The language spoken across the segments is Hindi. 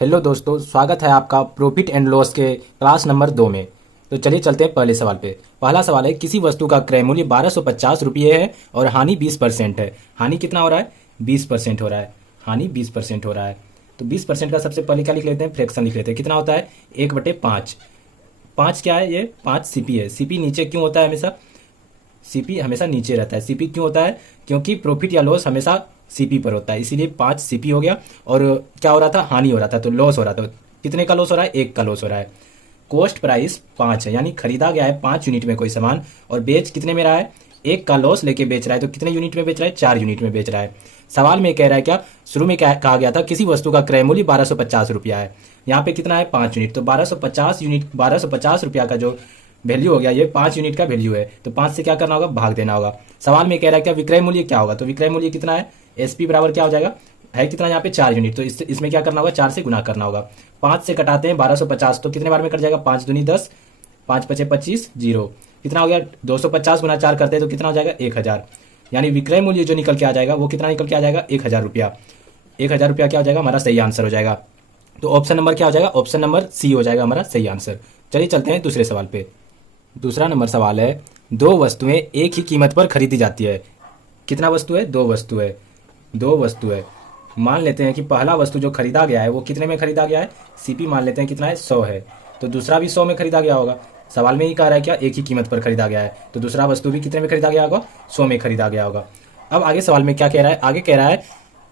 हेलो दोस्तों, स्वागत है आपका प्रॉफिट एंड लॉस के क्लास नंबर 2 में। तो चलिए चलते हैं पहले सवाल पे। पहला सवाल है, किसी वस्तु का क्रय मूल्य 1250 रुपये है और हानि 20% है। हानि कितना हो रहा है? 20% हो रहा है। हानि 20% हो रहा है। तो 20% का सबसे पहले क्या लिख लेते हैं? फ्रैक्शन लिख लेते हैं। कितना होता है? 1/5। 5 क्या है? ये 5 सीपी है। सीपी नीचे क्यों होता है हमेशा? सीपी हमेशा नीचे रहता है। सीपी क्यों होता है? क्योंकि प्रॉफिट या लॉस हमेशा सीपी पर होता है, इसीलिए 5 सीपी हो गया। और क्या हो रहा था? हानि हो रहा था, तो लॉस हो रहा था। कितने का लॉस हो रहा है? 1 का लॉस हो रहा है। कॉस्ट प्राइस 5 है, यानी खरीदा गया है 5 यूनिट में कोई सामान और बेच कितने में रहा है? 1 का लॉस लेके बेच रहा है। तो कितने यूनिट में बेच रहा है? 4 यूनिट में बेच रहा है। सवाल में कह रहा है क्या? शुरू में क्या कहा गया था? किसी वस्तु का क्रय मूल्य 1250 रुपया है। यहाँ पे कितना है? 5 यूनिट। तो 1250 यूनिट, 1250 रुपया का जो वैल्यू हो गया, ये 5 यूनिट का वैल्यू है। तो 5 से क्या करना होगा? भाग देना होगा। सवाल में कह रहा है क्या विक्रय मूल्य क्या होगा? तो विक्रय मूल्य कितना है? एसपी बराबर क्या हो जाएगा? है कितना यहाँ पे? 4 यूनिट। तो इसमें क्या करना होगा? 4 से गुना करना होगा। 5 से कटाते हैं 1250, तो कितने बार में कट जाएगा? 5 दूनी 10, 5 पचे 25, 0। कितना हो गया? 250 गुना 4 करते हैं तो कितना हो जाएगा? 1000। यानी विक्रय मूल्य जो निकल के आ जाएगा वो कितना निकल के आ जाएगा? 1000 रुपया। 1000 रुपया क्या हो जाएगा? हमारा सही आंसर हो जाएगा। तो ऑप्शन नंबर क्या हो जाएगा? ऑप्शन नंबर सी हो जाएगा हमारा सही आंसर। चलिए चलते हैं दूसरे सवाल पे। दूसरा नंबर सवाल है, दो वस्तुएं एक ही कीमत पर खरीदी जाती है। कितना वस्तु है? दो वस्तु है। दो वस्तु है। मान लेते हैं कि पहला वस्तु जो खरीदा गया है वो कितने में खरीदा गया है? सीपी मान लेते हैं कितना है? 100 है। तो दूसरा भी 100 में खरीदा गया होगा। सवाल में ही कह रहा है क्या एक ही कीमत पर खरीदा गया है, तो दूसरा वस्तु भी कितने में खरीदा गया होगा? 100 में खरीदा गया होगा। अब आगे सवाल में क्या कह रहा है? आगे कह रहा है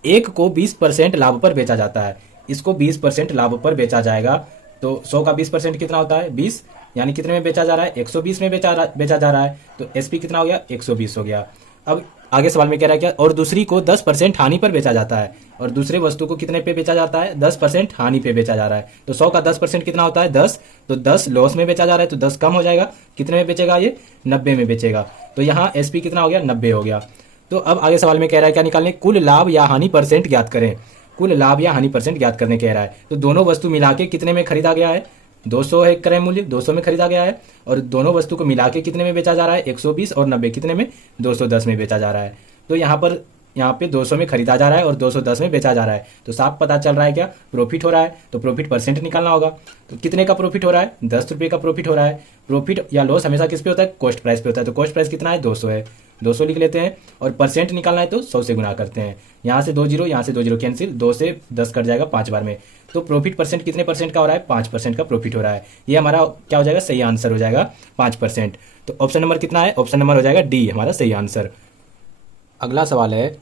एक को 20% लाभ पर बेचा जाता है। इसको 20% लाभ पर बेचा जाएगा। तो 100 का 20% कितना होता है? 20। यानी कितने में बेचा जा रहा है? 120 में बेचा जा रहा है। तो एसपी कितना हो गया? 120 हो गया। अब आगे सवाल में कह रहा है क्या? और दूसरी को 10% हानि पर बेचा जाता है। और दूसरे वस्तु को कितने पे बेचा जाता है? 10% हानि पे बेचा जा रहा है। तो 100 का 10% कितना होता है? 10। तो 10 लॉस में बेचा जा रहा है, तो 10 कम हो जाएगा। कितने में बेचेगा ये? 90 में बेचेगा। तो यहाँ एसपी कितना हो गया? 90 हो गया। तो अब आगे सवाल में कह रहा है क्या निकालने? कुल लाभ या हानि परसेंट ज्ञात करें। कुल लाभ या हानि परसेंट ज्ञात करने कह रहा है। तो दोनों वस्तु मिला के कितने में खरीदा गया है? 200 है क्रय मूल्य, 200 में खरीदा गया है। और दोनों वस्तु को मिला के कितने में बेचा जा रहा है? 120 और 90 कितने में? 210 में बेचा जा रहा है। तो यहाँ पे 200 में खरीदा जा रहा है और 210 में बेचा जा रहा है। तो साफ पता चल रहा है क्या? प्रॉफिट हो रहा है। तो प्रॉफिट परसेंट निकालना होगा। तो कितने का प्रॉफिट हो रहा है? 10 रुपये का प्रॉफिट हो रहा है। प्रॉफिट या लॉस हमेशा किस पे होता है? कॉस्ट प्राइस पे होता है। तो कॉस्ट प्राइस कितना है? 200 है। 200 लिख लेते हैं और परसेंट निकालना है तो 100 से गुना करते हैं। यहाँ से 2 जीरो, यहाँ से 2 जीरो कैंसिल, 2 से 10 कट जाएगा 5 बार में। तो प्रॉफिट परसेंट कितने परसेंट का हो रहा है? 5% का प्रॉफिट हो रहा है। ये हमारा क्या हो जाएगा? सही आंसर हो जाएगा 5%। तो ऑप्शन नंबर कितना है? ऑप्शन नंबर हो जाएगा डी हमारा सही आंसर। अगला सवाल है,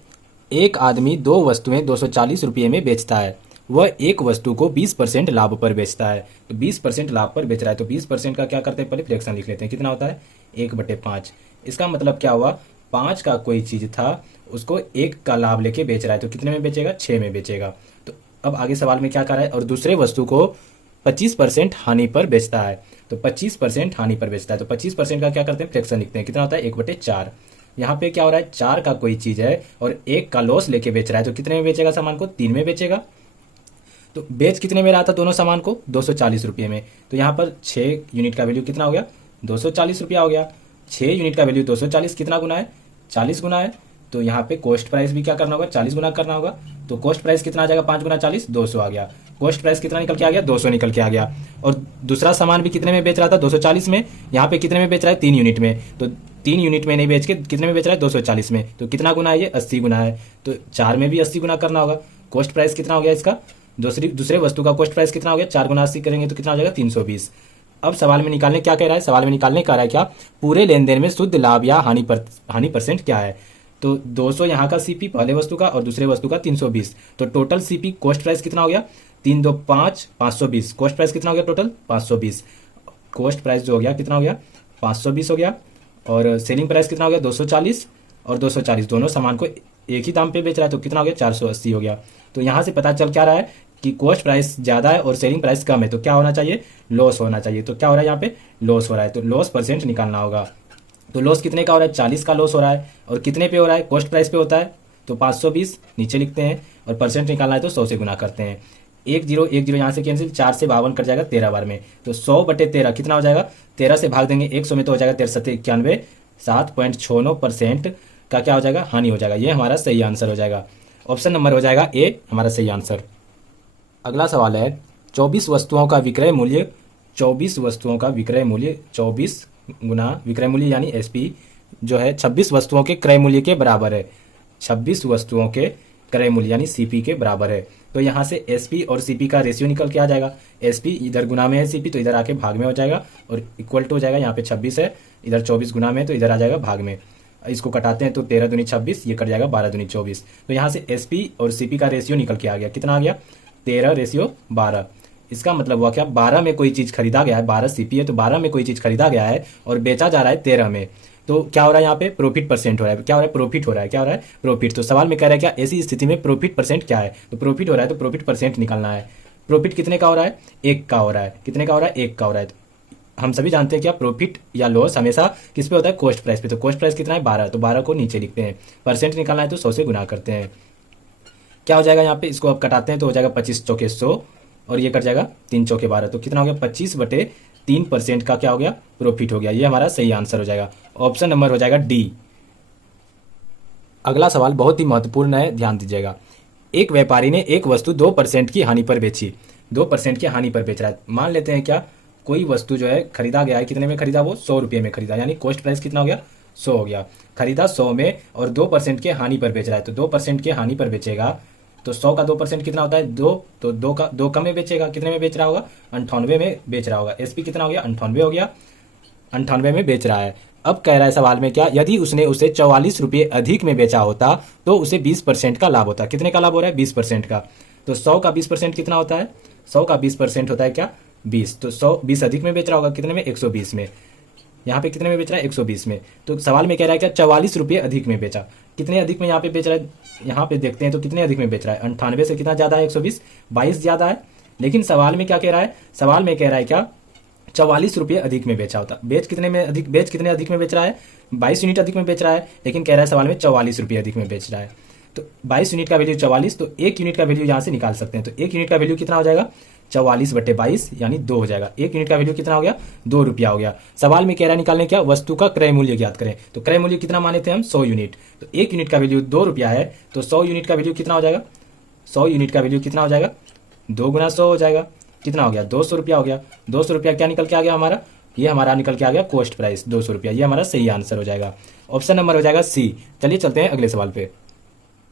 एक आदमी दो वस्तुएं 240 रुपये में बेचता है। वह एक वस्तु को 20% लाभ पर बेचता है। तो 20% लाभ पर बेच रहा है, तो 20% का क्या करते हैं? पहले फ्रैक्शन लिख लेते हैं। कितना होता है? 1/5। इसका मतलब क्या हुआ? 5 का कोई चीज था, उसको 1 का लाभ लेके बेच रहा है, तो कितने में बेचेगा? 6 में बेचेगा। तो अब आगे सवाल में क्या कर रहा है? और दूसरे वस्तु को 25% हानि पर बेचता है। तो 25% हानि पर बेचता है, तो 25% का क्या करते हैं? फ्रैक्शन लिखते हैं। कितना होता है? 1/4। यहाँ पे क्या हो रहा है? 4 का कोई चीज है और 1 का लॉस लेके बेच रहा है, तो कितने में बेचेगा सामान को? 3 में बेचेगा। तो बेच कितने में रहा था दोनों सामान को? 240 रुपये में। तो यहाँ पर 6 यूनिट का वैल्यू कितना हो गया? 240 रुपया हो गया। 6 यूनिट का वैल्यू 240 कितना गुना है? 40 गुना है। तो यहाँ पे कॉस्ट प्राइस भी क्या करना होगा? 40 गुना करना होगा। तो कॉस्ट प्राइस कितना आ जाएगा? 5 गुना 40, 200 आ गया। कॉस्ट प्राइस कितना निकल के आ गया? 200 निकल के आ गया। और दूसरा सामान भी कितने में बेच रहा था? 240 में। यहाँ पे कितने में बेच रहा है? 3 यूनिट में। तो 3 यूनिट में नहीं बेच के कितने में बेच रहा है? 240 में। तो कितना गुना है ये? 80 गुना है। तो 4 में भी 80 गुना करना होगा। कॉस्ट प्राइस कितना हो गया इसका? दूसरे वस्तु का कॉस्ट प्राइस कितना हो गया? 4 गुना 80 करेंगे तो कितना हो जाएगा? 320। अब सवाल में निकालने क्या कह रहा है? सवाल में निकालने कह रहा है क्या? पूरे लेन देन में शुद्ध लाभ या हानि परसेंट क्या है? तो 200 यहाँ का सीपी पहले वस्तु का और दूसरे वस्तु का 320। तो टोटल सीपी कॉस्ट प्राइस कितना हो गया? 3 2 5, 520। कॉस्ट प्राइस कितना हो गया टोटल? 520। कॉस्ट प्राइस जो हो गया कितना हो गया? 520 हो गया। और सेलिंग प्राइस कितना हो गया? 240 और 240। दोनों सामान को एक ही दाम पे बेच रहा है, तो कितना हो गया? 480 हो गया। तो यहाँ से पता चल क्या रहा है कि कॉस्ट प्राइस ज्यादा है और सेलिंग प्राइस कम है, तो क्या होना चाहिए? लॉस होना चाहिए। तो क्या हो रहा है यहाँ पे? लॉस हो रहा है। तो लॉस परसेंट निकालना होगा। तो लॉस कितने का हो रहा है? 40 का लॉस हो रहा है। और कितने पे हो रहा है? कॉस्ट प्राइस पे होता है, तो 520 नीचे लिखते हैं। और परसेंट निकालना है तो 100 से गुना करते हैं। 1 जीरो 1 जीरो यहाँ से कैंसिल, 4 से 52 कट जाएगा 13 बार में। तो 100/13 कितना हो जाएगा? 13 से भाग देंगे 100 में तो हो जाएगा 13×7=91। 7.69% का क्या हो जाएगा? हानि हो जाएगा। ये हमारा सही आंसर हो जाएगा। ऑप्शन नंबर हो जाएगा ए हमारा सही आंसर। अगला सवाल है 24 वस्तुओं का विक्रय मूल्य 24 वस्तुओं का विक्रय मूल्य 24 गुना विक्रय मूल्य यानी एसपी जो है 26 वस्तुओं के क्रय मूल्य के बराबर है। 26 वस्तुओं के क्रय मूल्य यानी सीपी के बराबर है। तो यहाँ से एसपी और सीपी का रेशियो निकल के आ जाएगा। एसपी इधर गुना में है सीपी तो इधर आके भाग में हो जाएगा और इक्वल टू हो जाएगा। यहाँ पे 26 है, इधर 24 गुना में तो इधर आ जाएगा भाग में। इसको कटाते हैं तो 13 दूनी 26, ये कट जाएगा 12 दूनी 24। तो यहाँ से एसपी और सीपी का रेशियो निकल के आ गया। कितना आ गया? 13:12। इसका मतलब हुआ क्या? 12 में कोई चीज खरीदा गया है, 12 सीपी है तो 12 में कोई चीज खरीदा गया है और बेचा जा रहा है 13 में। तो क्या हो रहा है यहाँ पे? प्रॉफिट परसेंट हो रहा है। क्या हो रहा है? प्रॉफिट हो रहा है। क्या हो रहा है? प्रॉफिट। तो सवाल में कह रहा है क्या ऐसी स्थिति में प्रॉफिट परसेंट क्या है? तो प्रॉफिट हो रहा है तो प्रॉफिट परसेंट निकालना है। प्रॉफिट कितने का हो रहा है? 1 का हो रहा है। कितने का हो रहा है? 1 का हो रहा है। हम सभी जानते हैं क्या प्रॉफिट या लॉस हमेशा किस पे होता है? कॉस्ट प्राइस पे। तो कॉस्ट प्राइस कितना है? 12। तो 12 को नीचे लिखते हैं। परसेंट निकालना है तो 100 से गुना करते हैं। क्या हो जाएगा यहाँ पे? इसको अब कटाते हैं तो हो जाएगा 25 चौके 100 और ये कट जाएगा 3 चौके 12। तो कितना हो गया? 25/3% का क्या हो गया? प्रॉफिट हो गया। ये हमारा सही आंसर हो जाएगा। ऑप्शन नंबर हो जाएगा डी। अगला सवाल बहुत ही महत्वपूर्ण है, ध्यान दीजिएगा। एक व्यापारी ने एक वस्तु 2% की हानि पर बेची। 2% की हानि पर बेच रहा है। मान लेते हैं क्या कोई वस्तु जो है खरीदा गया है, कितने में खरीदा? वो 100 रुपये में खरीदा, यानी कॉस्ट प्राइस कितना हो गया? 100 हो गया। खरीदा 100 में और 2% के हानि पर बेच रहा है। तो 2% के हानि पर बेचेगा तो 100 का 2% कितना होता है? 2। तो 2 कम में बेचेगा। कितने में बेच रहा होगा? 98 में बेच रहा होगा। एसपी कितना हो गया? 98 हो गया। 98 में बेच रहा है। अब कह रहा है सवाल में क्या, यदि उसने उसे 44 रुपये अधिक में बेचा होता तो उसे 20% का लाभ होता। कितने का लाभ हो रहा है? 20% का। तो 100 का 20% कितना होता है? 100 का 20% होता है क्या? 20। तो 100 20 अधिक में बेच रहा होगा। कितने में? 120 में। यहाँ पे कितने में बेच रहा है? 120 में। तो सवाल में कह रहा है क्या 44 रुपये अधिक में बेचा। कितने अधिक में यहाँ पे बेच रहा है? यहाँ पे देखते हैं तो कितने अधिक में बेच रहा है? 98 से कितना ज्यादा है? 120, 22 ज्यादा है। लेकिन सवाल में क्या कह रहा है? सवाल में कह रहा है क्या 44 रुपये अधिक में बेचा होता। बेच कितने अधिक में बेच रहा है? 22 यूनिट अधिक में बेच रहा है। लेकिन कह रहा है सवाल में 44 रुपये अधिक में बेच रहा है। तो 22 यूनिट का वैल्यू 44, तो 1 यूनिट का वैल्यू यहाँ से निकाल सकते हैं। तो 1 यूनिट का वैल्यू कितना हो जाएगा? 44/22 यानी 2 हो जाएगा। 1 यूनिट का वैल्यू कितना हो गया? 2 रुपया हो गया। सवाल में कह रहा है निकालने क्या? वस्तु का क्रय मूल्य ज्ञात करें। तो क्रय मूल्य कितना माने थे हम? 100 यूनिट। तो 1 यूनिट का वैल्यू 2 रुपया है तो 100 यूनिट का वैल्यू कितना हो जाएगा? 100 यूनिट का वैल्यू कितना हो जाएगा? 2 गुना 100 हो जाएगा। कितना हो गया? 200 रुपया हो गया। 200 रुपया क्या निकल के आ गया हमारा? ये हमारा निकल के आ गया कॉस्ट प्राइस 200 रुपया। ये हमारा सही आंसर हो जाएगा। ऑप्शन नंबर हो जाएगा सी। चलिए चलते हैं अगले सवाल पे।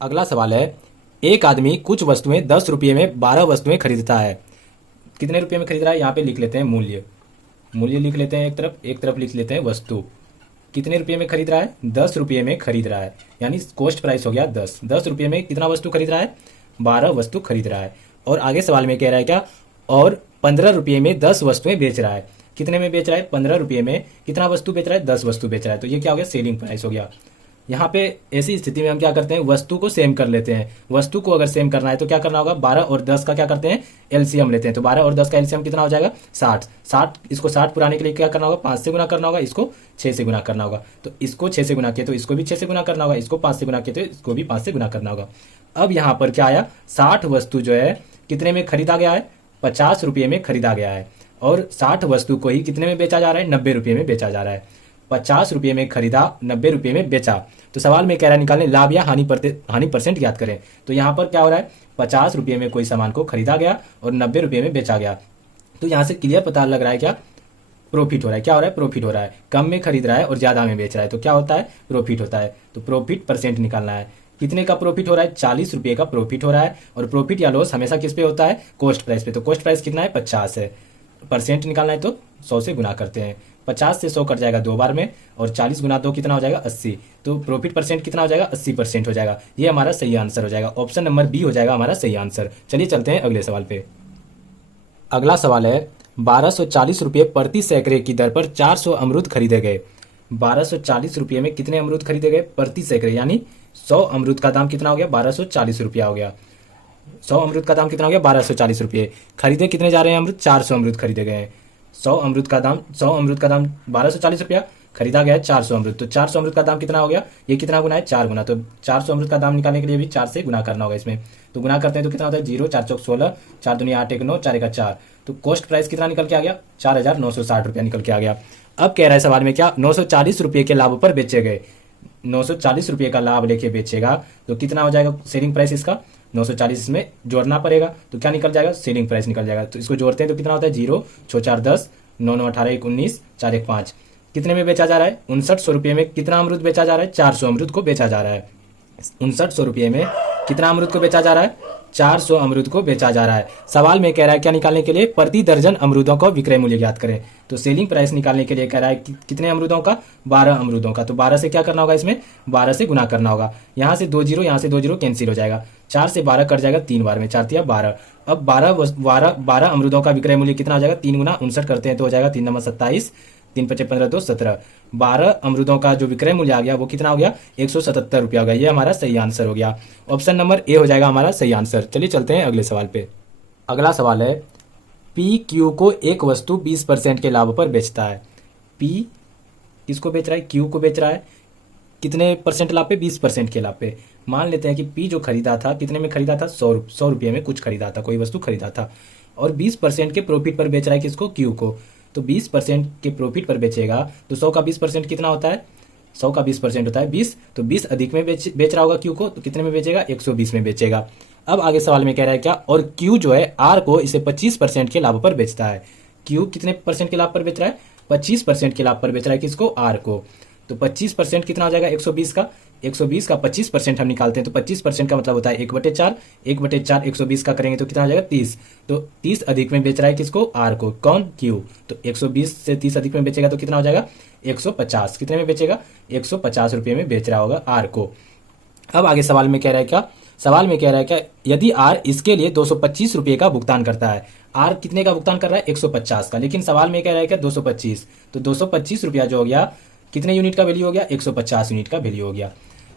अगला सवाल है एक आदमी कुछ वस्तुएं 10 रुपये में 12 वस्तुएं खरीदता है। कितने रुपये में खरीद रहा है? यहाँ पे लिख लेते हैं मूल्य। मूल्य लिख लेते हैं एक तरफ लिख लेते हैं वस्तु। कितने रुपये में खरीद रहा है? 10 रुपये में खरीद रहा है, यानी कॉस्ट प्राइस हो गया 10। 10 रुपये में कितना वस्तु खरीद रहा है? 12 वस्तु खरीद रहा है। और आगे सवाल में कह रहा है क्या? और 15 रुपये में 10 वस्तुएं बेच रहा है। कितने में बेच रहा है? 15 रुपये में कितना वस्तु बेच रहा है? 10 वस्तु बेच रहा है। तो ये क्या हो गया? सेलिंग प्राइस हो गया। यहाँ पे ऐसी स्थिति में हम क्या करते हैं? वस्तु को सेम कर लेते हैं। वस्तु को अगर सेम करना है तो क्या करना होगा? 12 और 10 का क्या करते हैं? एलसीएम लेते हैं। तो 12 और 10 का एलसीएम कितना हो जाएगा? 60। इसको 60 पुराने के लिए क्या करना होगा? 5 से गुना करना होगा। इसको 6 से गुना करना होगा। तो इसको 6 से गुना किया तो इसको भी 6 से गुना करना होगा। इसको 5 से गुना किया तो इसको भी 5 से गुना करना होगा। अब यहाँ पर क्या आया? 60 वस्तु जो है कितने में खरीदा गया है? 50 रुपये में खरीदा गया है। और 60 वस्तु को ही कितने में बेचा जा रहा है? 90 रुपये में बेचा जा रहा है। 50 रुपये में खरीदा, 90 रुपये में बेचा। तो सवाल में कह रहा है निकालने लाभ या हानि परसेंट ज्ञात करें। तो यहाँ पर क्या हो रहा है? 50 रुपये में कोई सामान को खरीदा गया और 90 रुपये में बेचा गया। तो यहाँ से क्लियर पता लग रहा है क्या? प्रॉफिट हो रहा है। क्या हो रहा है? प्रॉफिट हो रहा है। कम में खरीद रहा है और ज्यादा में बेच रहा है तो क्या होता है? प्रॉफिट होता है। तो प्रॉफिट परसेंट निकालना है। कितने का प्रॉफिट हो रहा है? 40 रुपये का प्रॉफिट हो रहा है। और प्रॉफिट या लॉस हमेशा किस पे होता है? कॉस्ट प्राइस पे। तो कॉस्ट प्राइस कितना है? 50 है। परसेंट निकालना है तो 100 से गुना करते हैं। 50 से 100 कट जाएगा 2 बार में और 40 गुना 2 कितना हो जाएगा? 80। तो प्रॉफिट परसेंट कितना हो जाएगा? 80% हो जाएगा। ये हमारा सही आंसर हो जाएगा। ऑप्शन नंबर बी हो जाएगा हमारा सही आंसर। चलिए चलते हैं अगले सवाल पे। अगला सवाल है 1240 रुपये प्रति सैकड़े की दर पर 400 अमरूद खरीदे गए। 1240 रुपये में कितने अमरूद खरीदे गए? प्रति सैकड़े, यानी 100 अमरूद का दाम कितना हो गया? 1240 रुपया हो गया। 100 अमरूद का दाम कितना हो गया? 1240 रुपये। खरीदे कितने जा रहे हैं अमरूद? 400 अमरूद खरीदे गए हैं। 100 अमरूद का दाम 1240 रुपया, खरीदा गया है 400 अमरूद। तो 400 अमरूद का दाम कितना हो गया? ये कितना गुना है? 4 गुना। तो 400 अमरूद का दाम निकालने के लिए भी 4 से गुना करना होगा इसमें। तो गुना करते हैं तो कितना होता है? 0, 4 चौक 16, 4 दूनी 8, 1 9, 4 1 4। तो कॉस्ट प्राइस कितना निकल के आ गया? 4960 रुपया निकल के आ गया। अब कह रहा है सवाल में क्या? 940 रुपये के लाभ पर बेचे गए। 940 रुपये का लाभ लेके बेचेगा तो कितना हो जाएगा सेलिंग प्राइस इसका? 940 इसमें जोड़ना पड़ेगा, तो क्या निकल जाएगा, सेलिंग प्राइस निकल जाएगा। तो इसको जोड़ते हैं तो कितना होता है, 0 6 4 10, 9 9 18 1 19, 4 1 5। कितने में बेचा जा रहा है, 5900 रुपये में कितना अमरूद बेचा जा रहा है, 400 अमरूद को बेचा जा रहा है। 5900 रुपये में कितना अमरूद को बेचा जा रहा है, 400 अमरूद को बेचा जा रहा है। सवाल में कह रहा है क्या निकालने के लिए, प्रति दर्जन अमरूदों का विक्रय मूल्य ज्ञात करें। तो सेलिंग प्राइस निकालने के लिए कह रहा है कितने अमरूदों का, 12 अमरूदों का। तो 12 से क्या करना होगा, इसमें 12 से गुना करना होगा। यहाँ से 2 जीरो, यहाँ से 2 जीरो कैंसिल हो जाएगा, 4 से 12 कट जाएगा 3 बार में, 4 तिया 12। अब 12 अमरूदों का विक्रय मूल्य कितना आ जाएगा, 3 गुना 59 करते हैं तो हो जाएगा 3 नंबर 27, 3 पचे 15 2 17। 12 अमरूदों का जो विक्रय मूल्य आ गया वो कितना हो गया, 177 रुपया हो गया। ये हमारा सही आंसर हो गया। ऑप्शन नंबर ए हो जाएगा हमारा सही आंसर। चलिए चलते हैं अगले सवाल पे। अगला सवाल है, पी क्यू को एक वस्तु 20% के लाभ पर बेचता है। पी किसको बेच रहा है, क्यू को बेच रहा है, कितने परसेंट लाभ पे, 20% के लाभ पे। मान लेते हैं कि पी जो खरीदा था कितने में खरीदा था, 100 रुपये में कुछ खरीदा था, कोई वस्तु खरीदा था, और 20% के प्रॉफिट पर बेच रहा है किसको, क्यू को। तो 20% के प्रॉफिट पर बेचेगा तो 100 का 20% कितना होता है, 100 का 20% होता है 20। तो 20 अधिक में बेच रहा होगा क्यू को, तो कितने में बेचेगा, 120 में बेचेगा। अब आगे सवाल में कह रहा है क्या, और क्यू जो है आर को इसे 25% के लाभ पर बेचता है। क्यू कितने परसेंट के लाभ पर बेच रहा है, 25% के लाभ पर बेच रहा है किसको, आर को। तो 25% कितना हो जाएगा, 120 का। 120 का 25% हम निकालते हैं तो 25% का मतलब होता है 1/4। 1/4 120 का करेंगे तो कितना हो जाएगा, 30। तो 30 अधिक में बेच रहा है किसको, आर को, कौन, क्यू। तो 120 से 30 अधिक में बेचेगा तो कितना हो जाएगा, 150। कितने में बेचेगा, 150 रुपये में बेच रहा होगा आर को। अब आगे सवाल में कह रहा है क्या, सवाल में कह रहा है क्या, यदि आर इसके लिए 225 रुपये का भुगतान करता है। आर कितने का भुगतान कर रहा है, 150 का, लेकिन सवाल में कह रहा है क्या, 225। तो 225 रुपया जो हो गया, कितने यूनिट का वैल्यू हो गया, 150 यूनिट का वैल्यू हो गया।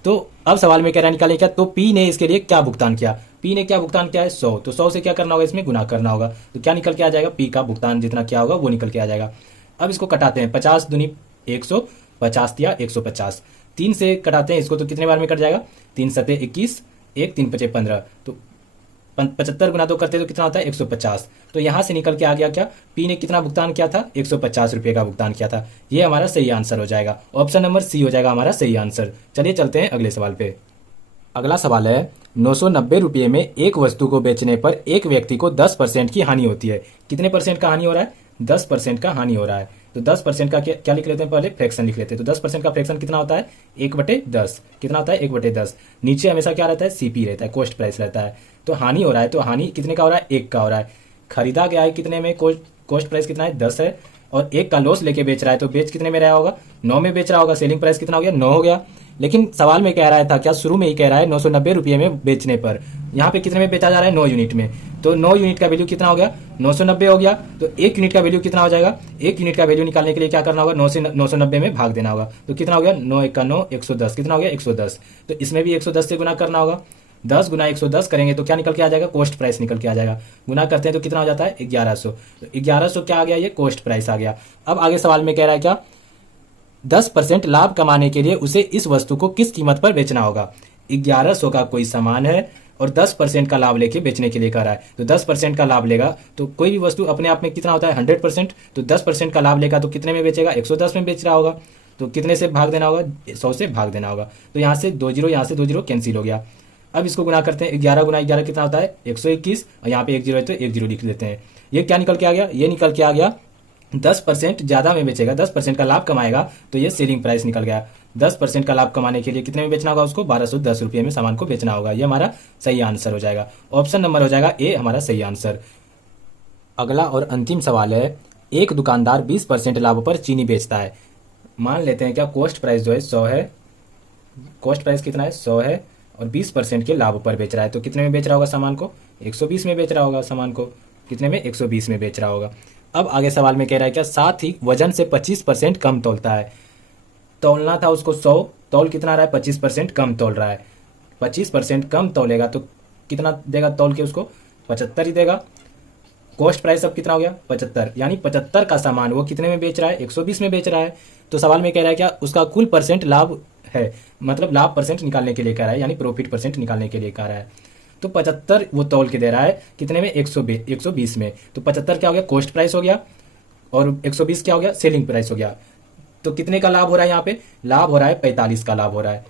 तो अब सवाल में कह रहा है निकाले क्या, तो पी ने इसके लिए क्या भुगतान किया, पी ने क्या भुगतान किया है, 100। तो 100 से क्या करना होगा, इसमें गुना करना होगा। तो क्या निकल के आ जाएगा, पी का भुगतान जितना क्या होगा वो निकल के आ जाएगा। अब इसको कटाते हैं, 50 दूनी 150 दिया 150, 3 से कटाते हैं इसको तो कितने बार में कट जाएगा, 3 सते 21, 1 3 पचे 15। तो 75 गुना 2 करते तो कितना होता है, 150। तो यहां से निकल के आ गया क्या, पी ने कितना भुगतान किया था, 150 रुपये का भुगतान किया था। ये हमारा सही आंसर हो जाएगा। ऑप्शन नंबर सी हो जाएगा हमारा सही आंसर। चलिए चलते हैं अगले सवाल पे। अगला सवाल है, 990 रुपये में एक वस्तु को बेचने पर एक व्यक्ति को 10% की हानि होती है। कितने परसेंट का हानि हो रहा है, 10% का हानि हो रहा है। तो 10% का क्या लिख लेते हैं, पहले फ्रैक्शन लिख लेते हैं। तो 10% का फ्रैक्शन कितना होता है, 1/10। कितना होता है, 1/10। नीचे हमेशा क्या रहता है, सीपी रहता है, कॉस्ट प्राइस रहता है। तो हानि हो रहा है, तो हानि कितने का हो रहा है, 1 का हो रहा है। खरीदा गया है कितने में, कॉस्ट प्राइस कितना है, 10 है, और 1 का लॉस लेके बेच रहा है, तो बेच कितने में रहा होगा, 9 में बेच रहा होगा। सेलिंग प्राइस कितना हो गया, 9 हो गया। लेकिन सवाल में कह रहा था क्या, शुरू में ही कह रहा है 990 रुपये में बेचने पर, यहाँ पे कितने में बेचा जा रहा है, 9 यूनिट में। तो 9 यूनिट का वैल्यू कितना हो गया, 990 हो गया। तो 1 यूनिट का वैल्यू कितना हो जाएगा, 1 यूनिट का वैल्यू निकालने के लिए क्या करना होगा, 9 से 990 में भाग देना होगा। तो कितना हो गया, 9 1 का 9, 110। कितना हो गया, 110। तो इसमें भी 110 से गुना करना होगा। 10 गुना 110 करेंगे तो क्या निकल के आ जाएगा, कॉस्ट प्राइस निकल के आ जाएगा। गुना करते हैं तो कितना हो जाता है, 1100। तो 1100 क्या आ गया, ये कॉस्ट प्राइस आ गया। अब आगे सवाल में कह रहा है क्या, 10% लाभ कमाने के लिए उसे इस वस्तु को किस कीमत पर बेचना होगा। 1100 का कोई सामान है और 10% का लाभ लेके बेचने के लिए कह रहा है। तो 10% का लाभ लेगा तो कोई भी वस्तु अपने आप में कितना होता है, 100%। तो 10% का लाभ लेगा तो कितने में बेचेगा, 110 में बेच रहा होगा। तो कितने से भाग देना होगा, 100 से भाग देना होगा। तो यहाँ से 2 जीरो, यहाँ से 2 जीरो कैंसिल हो गया। अब इसको गुना करते हैं, 11 गुना 11 कितना होता है, 121, और यहाँ पे 1 जीरो है तो 1 जीरो लिख लेते हैं। ये क्या निकल के आ गया, ये निकल के आ गया 10% ज्यादा में बेचेगा, 10% का लाभ कमाएगा तो ये सेलिंग प्राइस निकल गया। 10% का लाभ कमाने के लिए कितने में बेचना होगा उसको, 1210 रुपये में सामान को बेचना होगा। ये हमारा सही आंसर हो जाएगा। ऑप्शन नंबर हो जाएगा ए हमारा सही आंसर। अगला और अंतिम सवाल है, एक दुकानदार 20% लाभ पर चीनी बेचता है। मान लेते हैं क्या, कॉस्ट प्राइस जो है 100 है, कॉस्ट प्राइस कितना है, 100 है, और 20% के लाभ पर बेच रहा है। तो कितने में बेच रहा होगा सामान को, 120 में बेच रहा होगा सामान को। कितने में, 120 में बेच रहा होगा। अब आगे सवाल में कह रहा है क्या, साथ ही वजन से 25% कम तोलता है। तोलना था उसको 100, तोल कितना रहा है, 25% कम तोल रहा है। 25% कम तोलेगा तो कितना देगा तोल के उसको, 75 ही देगा। कॉस्ट प्राइस अब कितना हो गया, 75, यानी 75 का सामान वो कितने में बेच रहा है, 120 में बेच रहा है। तो सवाल में कह रहा है क्या, उसका कुल परसेंट लाभ है, मतलब लाभ परसेंट निकालने के लिए कह रहा है, यानी प्रॉफिट परसेंट निकालने के लिए कह रहा है। तो 75 वो तौल के दे रहा है कितने में, 120 में। तो 75 क्या हो गया, कॉस्ट प्राइस हो गया, और 120 क्या हो गया, सेलिंग प्राइस हो गया। तो कितने का लाभ हो रहा है, यहाँ पे लाभ हो रहा है 45 का लाभ हो रहा है।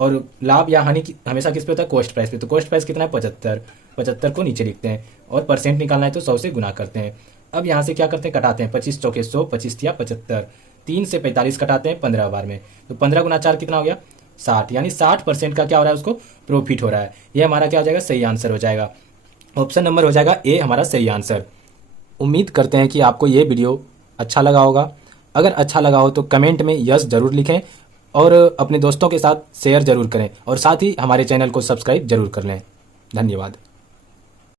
और लाभ या हानि हमेशा किस पे होता है? कॉस्ट प्राइस पे। तो कॉस्ट प्राइस कितना है? 75। 75 को नीचे लिखते हैं और परसेंट निकालना है तो 100 से गुना करते हैं। अब यहाँ से क्या करते हैं? कटाते हैं। 25 चौके 100, 25 या 75। 3 से 45 कटाते हैं 15 बार में, तो 15 गुना 4 कितना हो गया? 60। यानी 60% का क्या हो रहा है? उसको प्रॉफिट हो रहा है। ये हमारा क्या हो जाएगा? सही आंसर हो जाएगा। ऑप्शन नंबर हो जाएगा ए हमारा सही आंसर। उम्मीद करते हैं कि आपको ये वीडियो अच्छा लगा होगा। अगर अच्छा लगा हो तो कमेंट में यस जरूर लिखें और अपने दोस्तों के साथ शेयर जरूर करें और साथ ही हमारे चैनल को सब्सक्राइब जरूर कर लें। धन्यवाद।